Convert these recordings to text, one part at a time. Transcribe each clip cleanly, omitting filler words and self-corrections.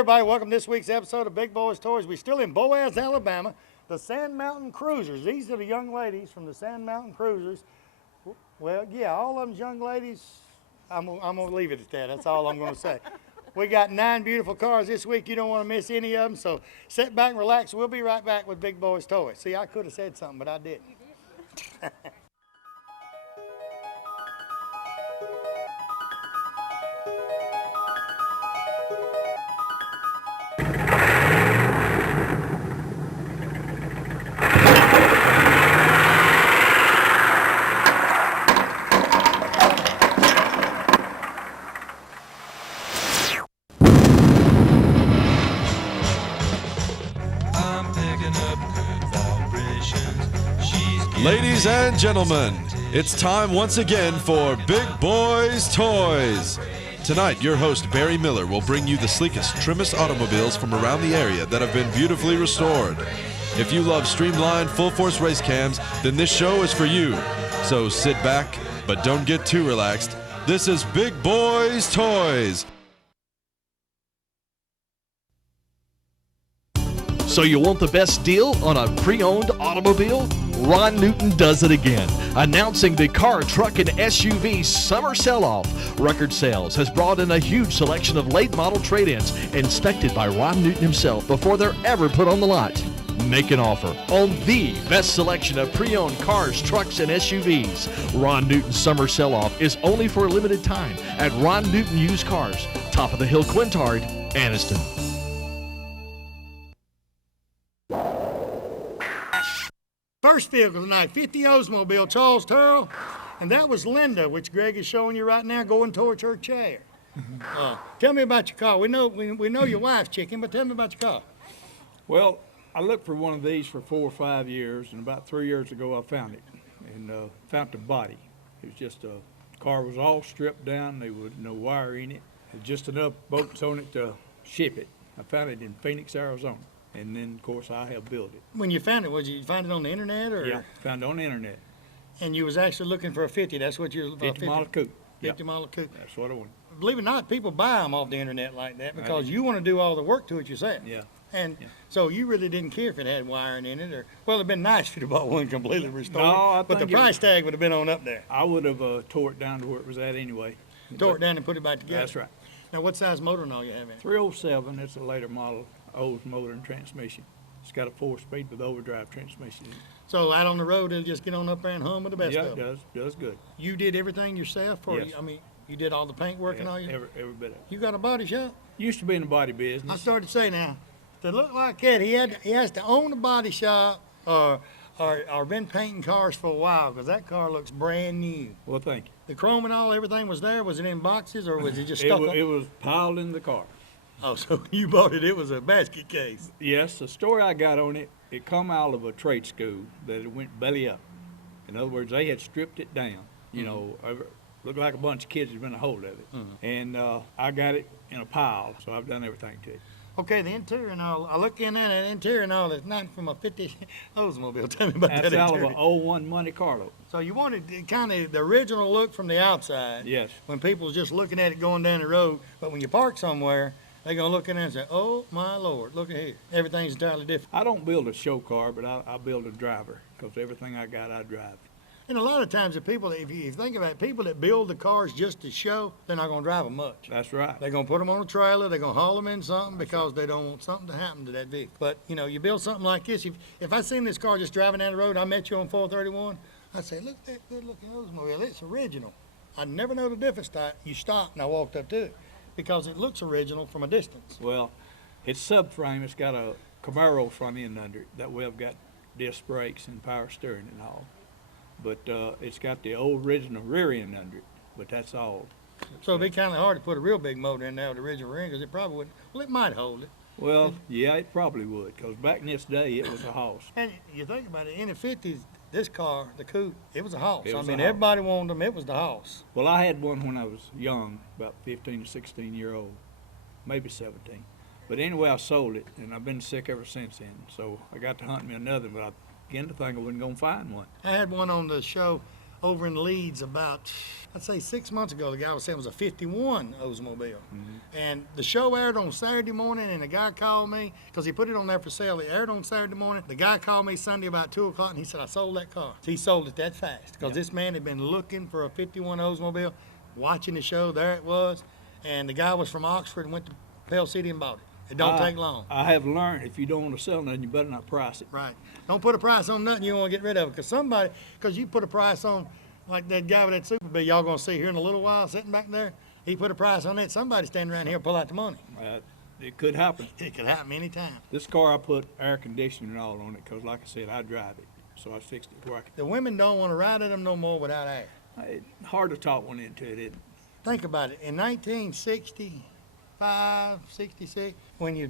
everybody, welcome to this week's episode of Big Boyz Toyz. We're still in Boaz, Alabama, the Sand Mountain Cruisers. These are the young ladies from the Sand Mountain Cruisers. Well, yeah, all of them's young ladies. I'm going to leave it at that. That's all I'm going to say. We got 9 beautiful cars this week. You don't want to miss any of them, so sit back and relax. We'll be right back with Big Boyz Toyz. See, I could have said something, but I didn't. Ladies and gentlemen, it's time once again for Big Boyz Toyz. Tonight, your host, Barry Miller, will bring you the sleekest, trimmest automobiles from around the area that have been beautifully restored. If you love streamlined, full-force race cams, then this show is for you. So sit back, but don't get too relaxed. This is Big Boyz Toyz. So you want the best deal on a pre-owned automobile? Ron Newton does it again. Announcing the car, truck, and SUV summer sell-off. Record Sales has brought in a huge selection of late model trade-ins inspected by Ron Newton himself before they're ever put on the lot. Make an offer on the best selection of pre-owned cars, trucks, and SUVs. Ron Newton's summer sell-off is only for a limited time at Ron Newton Used Cars, top of the hill, Quintard, Anniston. First vehicle tonight, 50 Oldsmobile, Charles Turrell, and that was Linda, which Greg is showing you right now, going towards her chair. Tell me about your car. We know your wife's chicken, but tell me about your car. Well, I looked for one of these for 4 or 5 years, and about 3 years ago I found it, and found the body. It was just the car was all stripped down. There was no wire in it. Had just enough bolts on it to ship it. I found it in Phoenix, Arizona. And then, of course, I have built it. When you found it, was you find it on the internet? Or? Yeah, found it on the internet. And you was actually looking for a 50. That's what you're looking for? 50 model coupe. 50 model coupe. That's what I want. Believe it or not, people buy them off the internet like that because you want to do all the work to it yourself. Yeah. And so you really didn't care if it had wiring in it, or well, it'd been nice if you'd have bought one completely restored. No, but the price tag would have been on up there. I would have tore it down to where it was at anyway. Tore it down and put it back together. That's right. Now, what size motor and all you have in it? 307. It's a later model, old motor and transmission. It's got a 4-speed with overdrive transmission in it. So out on the road, it'll just get on up there and hum with the best of them. Yeah, it does good. You did everything yourself? Yes. You did all the paint work and all? Every bit of it. You got a body shop? Used to be in the body business. I started to say now, to look like that, he has to own a body shop or been painting cars for a while, because that car looks brand new. Well, thank you. The chrome and all, everything was there? Was it in boxes, or was it just stuck on? It was piled in the car. Oh, so you bought it was a basket case. Yes, the story I got on it, it come out of a trade school that it went belly up. In other words, they had stripped it down. You know, looked like a bunch of kids had been a hold of it. And I got it in a pile, so I've done everything to it. Okay, the interior and all, I look in there, and the interior and all, it's not from a 50 Oldsmobile. Tell me about that interior. That's out of interior. an 01 Monte Carlo. So you wanted kind of the original look from the outside. Yes. When people's just looking at it going down the road, but when you park somewhere, they're going to look in there and say, oh, my Lord, look at here. Everything's entirely different. I don't build a show car, but I build a driver, because everything I got, I drive. And a lot of times the people, if you think about it, people that build the cars just to show, they're not going to drive them much. That's right. They're going to put them on a trailer. They're going to haul them in something because they don't want something to happen to that vehicle. But, you build something like this. If I seen this car just driving down the road, I met you on 431, I'd say, look at that good-looking Oldsmobile. It's original. I never know the difference. You stopped, and I walked up to it because it looks original from a distance. Well, it's subframe. It's got a Camaro front end under it. That way I've got disc brakes and power steering and all. But it's got the old original rear end under it, but that's all. So it'd be kind of hard to put a real big motor in there with the original rear end, because it probably wouldn't. Well, it might hold it. Well, yeah, it probably would, because back in this day, it was a hoss. And you think about it, in the 50s, this car, the coupe, it was a hoss. It was a hoss. Everybody wanted them. It was the hoss. Well, I had one when I was young, about 15 or 16 year old, maybe 17. But anyway, I sold it, and I've been sick ever since then. So I got to hunt me another, but I began to think I wasn't going to find one. I had one on the show over in Leeds about, I'd say 6 months ago. The guy was saying it was a 51 Oldsmobile. And the show aired on Saturday morning, and the guy called me, because he put it on there for sale. It aired on Saturday morning. The guy called me Sunday about 2 o'clock, and he said, I sold that car. He sold it that fast, because this man had been looking for a 51 Oldsmobile, watching the show. There it was. And the guy was from Oxford and went to Pell City and bought it. It don't take long. I have learned if you don't want to sell nothing, you better not price it. Right. Don't put a price on nothing you don't want to get rid of it. Because you put a price on, like that guy with that Super Bee y'all going to see here in a little while sitting back there, he put a price on it. Somebody standing around here will pull out the money. It could happen. It could happen anytime. This car, I put air conditioning and all on it because, like I said, I drive it. So I fixed it where I The women don't want to ride in them no more without air. it's hard to talk one into it, isn't it? Think about it. In 1965, 66, when we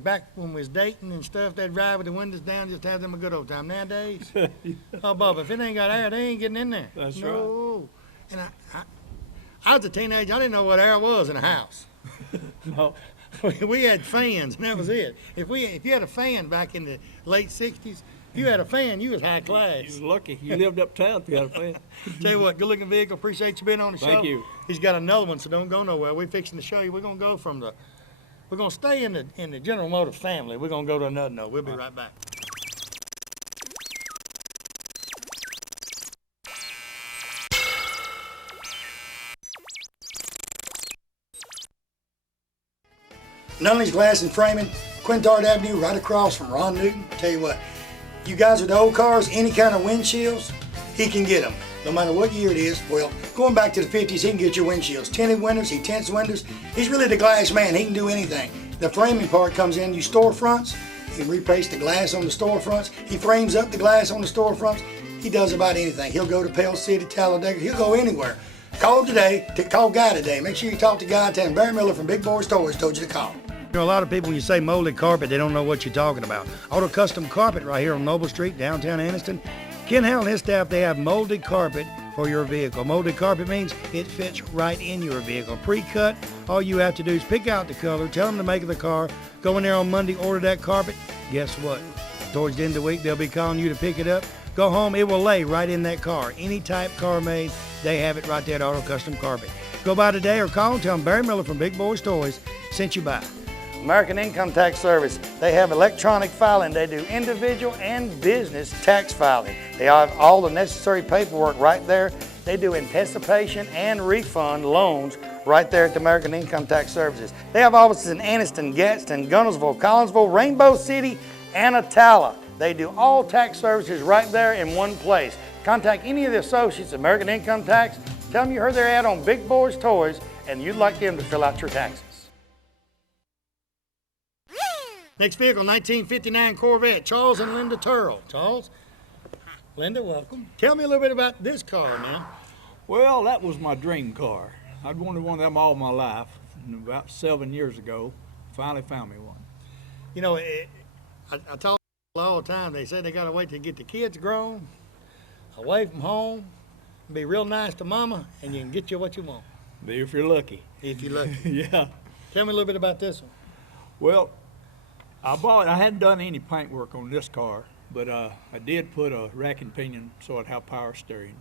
was dating and stuff, they'd ride with the windows down, just have them a good old time. Nowadays, oh, Bubba, if it ain't got air, they ain't getting in there. That's no. And I was a teenager. I didn't know what air was in a house. No. We had fans, and that was it. If you had a fan back in the late 60s, if you had a fan, you was high class. You was lucky. You lived uptown if you had a fan. Tell you what, good looking vehicle. Appreciate you being on the show. Thank you. He's got another one, so don't go nowhere. We're fixing to show you. We're gonna stay in the General Motors family. We're gonna go to another note. We'll be right back. Nunley's Glass and Framing, Quintard Avenue, right across from Ron Newton. Tell you what, you guys with the old cars, any kind of windshields, he can get them. No matter what year it is. Well, going back to the 50s, he can get your windshields. Tinted windows, he tints windows. He's really the glass man. He can do anything. The framing part comes in, you storefronts, he can replace the glass on the storefronts. He frames up the glass on the storefronts. He does about anything. He'll go to Pell City, Talladega. He'll go anywhere. Call him today. Call Guy today. Make sure you talk to Guy. Tell him Barry Miller from Big Boyz Toyz told you to call. You know, a lot of people, when you say molded carpet, they don't know what you're talking about. Auto Custom Carpet right here on Noble Street, downtown Anniston. Ken Howell and his staff, they have molded carpet for your vehicle. Molded carpet means it fits right in your vehicle. Pre-cut, all you have to do is pick out the color, tell them the make of the car, go in there on Monday, order that carpet. Guess what? Towards the end of the week, they'll be calling you to pick it up. Go home, it will lay right in that car. Any type car made, they have it right there at Auto Custom Carpet. Go by today or call and tell them Barry Miller from Big Boyz Toyz sent you by. American Income Tax Service. They have electronic filing. They do individual and business tax filing. They have all the necessary paperwork right there. They do anticipation and refund loans right there at the American Income Tax Services. They have offices in Anniston, Gadsden, Gunnersville, Collinsville, Rainbow City, and Attala. They do all tax services right there in one place. Contact any of the associates at American Income Tax. Tell them you heard their ad on Big Boyz Toyz and you'd like them to fill out your taxes. Next vehicle, 1959 Corvette, Charles and Linda Turrell. Charles, Linda, welcome. Tell me a little bit about this car now. Well, that was my dream car. I'd wanted one of them all my life. And about 7 years ago, finally found me one. You know, I talk all the time. They say they got to wait to get the kids grown, away from home, be real nice to mama, and you can get you what you want. If you're lucky. If you're lucky. Yeah. Tell me a little bit about this one. Well, I hadn't done any paint work on this car, but I did put a rack and pinion so it'd have power steering,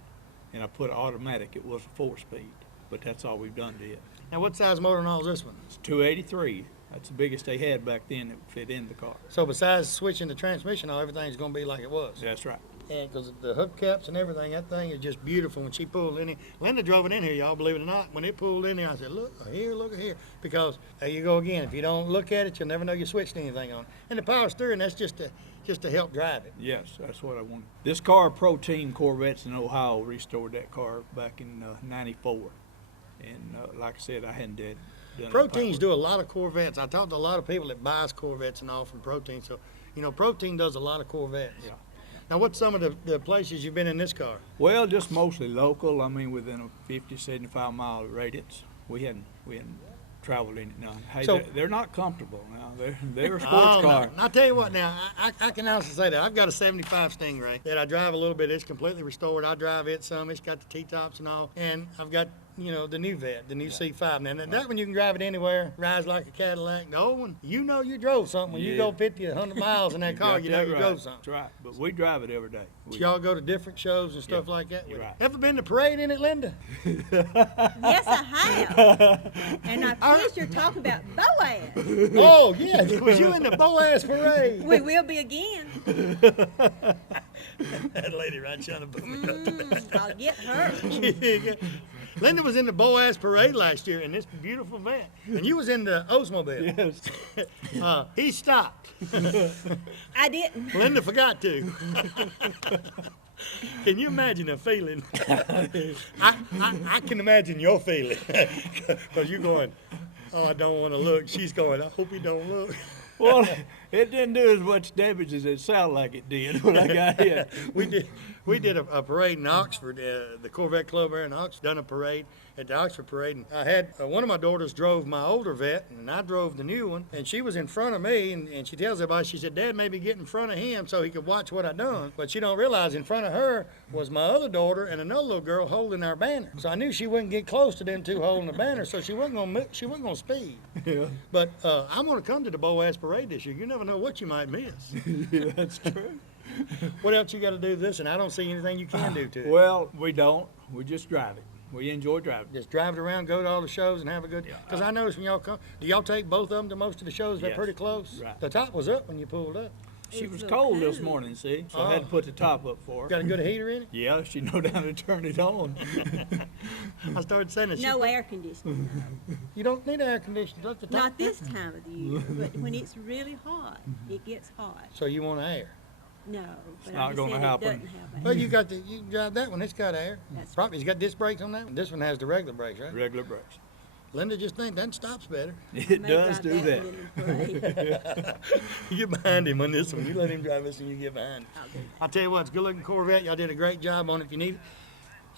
and I put automatic. It was a 4-speed, but that's all we've done to it. Now, what size motor and all is this one? It's 283. That's the biggest they had back then that would fit in the car. So besides switching the transmission, everything's going to be like it was. That's right. Yeah, because the hubcaps and everything, that thing is just beautiful. When she pulled in here, Linda drove it in here, y'all, believe it or not. When it pulled in here, I said, look here. Because there you go again. If you don't look at it, you'll never know you switched anything on. And the power steering, that's just to help drive it. Yes, that's what I wanted. This car, Pro Team Corvettes in Ohio, restored that car back in '94. And like I said, I hadn't done Pro Teams do a lot of Corvettes. I talked to a lot of people that buys Corvettes and all from Pro Team. So, you know, Pro Team does a lot of Corvettes. Yeah. Now, what's some of the places you've been in this car? Well, just mostly local. I mean, within a 50, 75 mile radius. We hadn't traveled in it now. Hey, So- they're not comfortable now. They're a sports car. No. I'll tell you what now, I can honestly say that. I've got a 75 Stingray that I drive a little bit. It's completely restored. I drive it some. It's got the T-tops and all. And I've got you know, the new Vet, the new C5. Now, that one you can drive it anywhere, rides like a Cadillac. The old one, you know you drove something. When you go 50 or 100 miles in that car, you know you drove something. That's right. But we drive it every day. Y'all go to different shows and stuff like that? You're right. Ever been to parade in it, Linda? Yes, I have. And I'm pleased you're talking about Boaz. Oh, yeah. Was you in the Boaz parade? We will be again. That lady right trying to put me up to that. I'll get her. Linda was in the Boaz parade last year in this beautiful van, and you was in the Oldsmobile. Yes. He stopped. I didn't. Linda forgot to. Can you imagine the feeling? I can imagine your feeling, because you're going, oh, I don't want to look. She's going, I hope he don't look. Well, it didn't do as much damage as it sounded like it did when I got here. We did a parade in Oxford, the Corvette Club there in Oxford, done a parade at the Oxford parade. And I had, one of my daughters drove my older Vet, and I drove the new one. And she was in front of me, and she tells everybody, she said, Dad maybe get in front of him so he could watch what I done. But she don't realize in front of her was my other daughter and another little girl holding our banner. So I knew she wouldn't get close to them two holding the banner, so she wasn't gonna speed. Yeah. But I'm gonna come to the Boaz parade this year. You never know what you might miss. Yeah, that's true. What else you got to do this? And I don't see anything you can do to it. Well, we don't. We just drive it. We enjoy driving. Just drive it around, go to all the shows, and have a good. Because I noticed when y'all come, do y'all take both of them to most of the shows? They're Yes. pretty close. Right. The top was up when you pulled up. She It's was so cold this cold. morning, see? So I had to put the top up for her. Got a good heater in it. Yeah, she know down to turn it on. I started saying that. No air conditioning. You don't need air conditioning at the top. Not this time of the year, but when it's really hot, it gets hot. So you want air? No, but not I just gonna said happen. it doesn't have Well, air. you drive that one. It's got air. That's Probably it's got disc brakes on that one. This one has the regular brakes, right? Regular brakes. Linda just think that stops better. It May does drive do that. one in the parade. You get behind him on this one. You let him drive this, and you get behind him. I'll do that. I'll tell you what, it's a good-looking Corvette. Y'all did a great job on it. If you need it,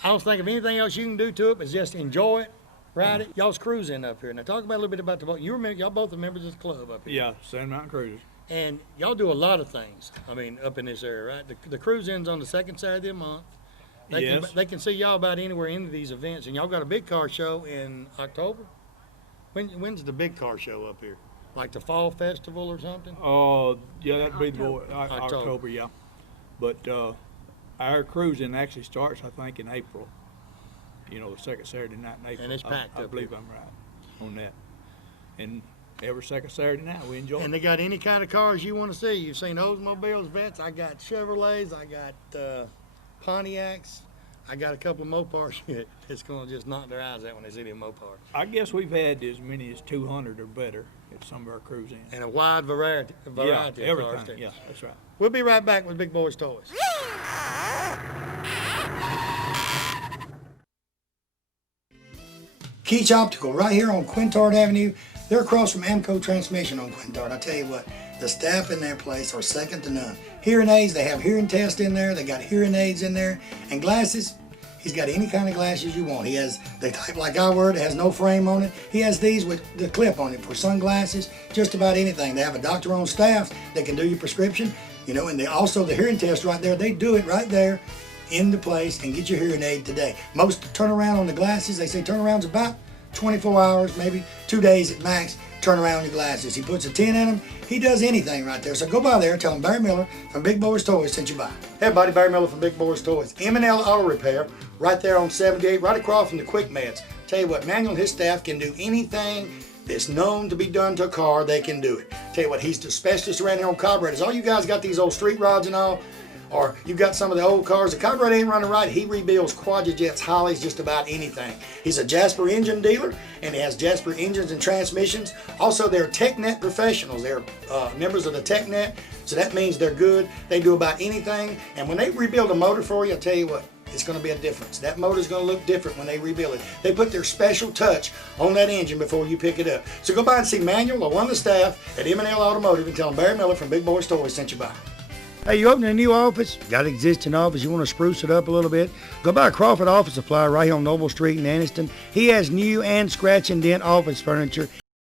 I don't think of anything else you can do to it, but just enjoy it, ride it. Y'all's cruising up here. Now talk about a little bit about the boat. Y'all both are members of the club up here. Yeah, Sand Mountain Cruisers. And y'all do a lot of things. I mean, up in this area, right? The cruise-in's on the second Saturday of the month. Yes. They can see y'all about anywhere in these events, and y'all got a big car show in October. When's the big car show up here? Like the Fall Festival or something? Oh, yeah, that'd be the October. October, yeah. But our cruising actually starts, I think, in April. You know, the second Saturday night in April. And it's packed I up believe here. I'm right on that. And every second Saturday night we enjoy And it. they got any kind of cars you want to see. You've seen Oldsmobiles, Vets. I got Chevrolets. I got Pontiacs. I got a couple of Mopars that's going to just knock their eyes out when they see them Mopars. I guess we've had as many as 200 or better at some of our cruise-ins. And a wide variety of cars, everything. too. Yeah, that's right. We'll be right back with Big Boyz Toys. Keach Optical, right here on Quintard Avenue. They're across from Amco Transmission on Quintard. I tell you what, the staff in their place are second to none. Hearing aids, they have hearing tests in there. They got hearing aids in there. And glasses, he's got any kind of glasses you want. He has the type like I wear, it has no frame on it. He has these with the clip on it for sunglasses, just about anything. They have a doctor on staff that can do your prescription, you know, and they also, the hearing test right there, they do it right there in the place and get your hearing aid today. Most turnaround on the glasses, they say turnaround's about 24 hours, maybe 2 days at max, turn around your glasses. He puts a 10 in them. He does anything right there. So go by there and tell him Barry Miller from Big Boyz Toys sent you by. Hey everybody, Barry Miller from Big Boyz Toys. M&L Auto Repair, right there on 78, right across from the Quick Meds. Tell you what, Manuel and his staff can do anything that's known to be done to a car, they can do it. Tell you what, he's the specialist around here on carburetors. All you guys got these old street rods and all, or you got some of the old cars, the carburetor ain't running right, he rebuilds Quadrajets, Hollies, just about anything. He's a Jasper engine dealer, and he has Jasper engines and transmissions. Also, they're TechNet professionals. They're members of the TechNet, so that means they're good. They do about anything, and when they rebuild a motor for you, I'll tell you what, it's going to be a difference. That motor's going to look different when they rebuild it. They put their special touch on that engine before you pick it up. So go by and see Manuel or one of the staff at M&L Automotive and tell them Barry Miller from Big Boyz Toys sent you by. Hey, you opening a new office? Got an existing office, you want to spruce it up a little bit? Go by Crawford Office Supply right here on Noble Street in Anniston. He has new and scratch and dent office furniture